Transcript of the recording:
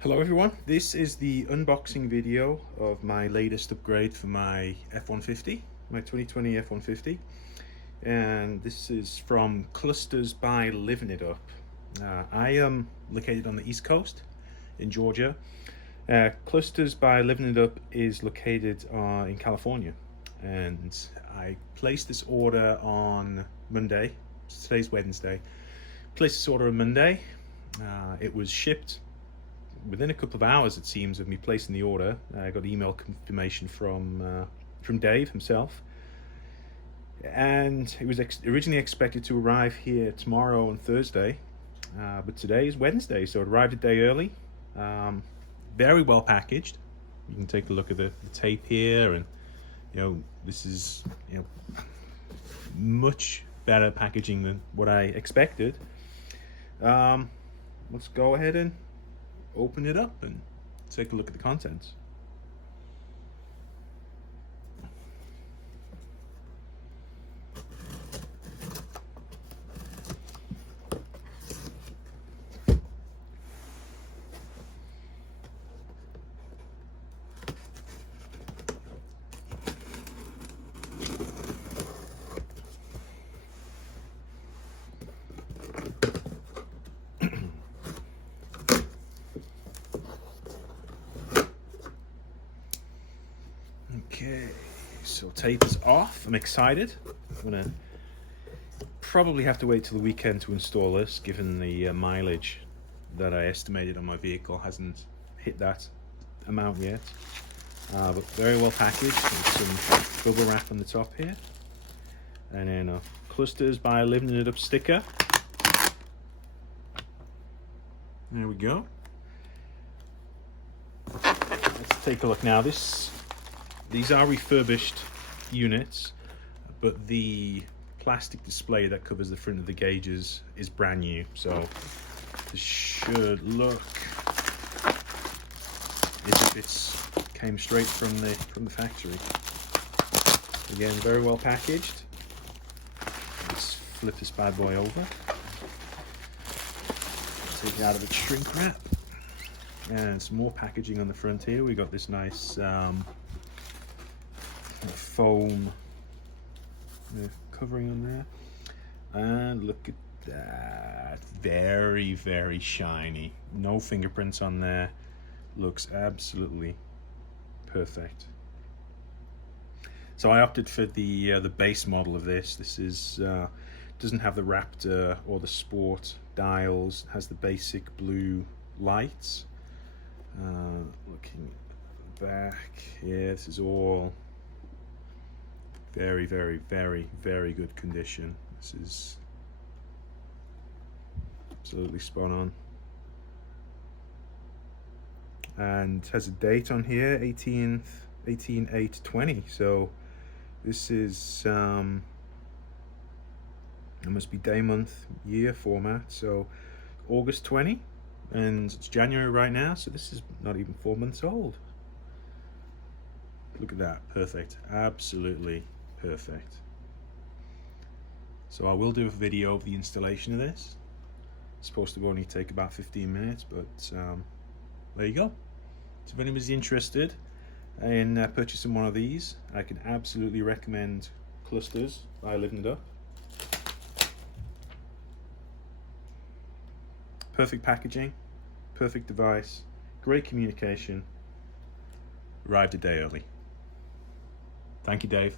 Hello everyone, this is the unboxing video of my latest upgrade for my F-150, my 2020 F-150, and this is from Clusters by Living It Up. I am located on the East Coast in Georgia. Clusters by Living It Up is located in California, and I placed this order on Monday. Today's Wednesday. Placed this order on Monday. It was shipped within a couple of hours, it seems, of me placing the order. I got email confirmation from Dave himself, and it was originally expected to arrive here tomorrow on Thursday, but today is Wednesday, so it arrived a day early. Very well packaged. You can take a look at the tape here, and this is much better packaging than what I expected. Let's go ahead and open it up and take a look at the contents. Okay, so tape is off. I'm excited. I'm gonna probably have to wait till the weekend to install this, given the mileage that I estimated on my vehicle hasn't hit that amount yet. But very well packaged, with some bubble wrap on the top here, and then a Clusters by Living It Up sticker. There we go. Let's take a look now. These are refurbished units, but the plastic display that covers the front of the gauges is brand new, so this should look as if it came straight from the factory. Again, very well packaged. Let's flip this bad boy over. Take it out of its shrink wrap, and some more packaging on the front here. We got this nice foam covering on there, and look at that, very shiny, no fingerprints on there, looks absolutely perfect. So I opted for the base model of this. This is doesn't have the Raptor or the Sport dials, has the basic blue lights. Looking at the back here, this is all very good condition. This is absolutely spot on, and has a date on here, 18/8/20. So this is it must be day, month, year format, so August 20, and it's January right now, so this is not even 4 months old. Look at that, perfect, absolutely perfect. So I will do a video of the installation of this. It's supposed to only take about 15 minutes, but there you go. So if anybody's interested in purchasing one of these, I can absolutely recommend Clusters by Living It Up. Perfect packaging, perfect device, great communication, arrived a day early. Thank you, Dave.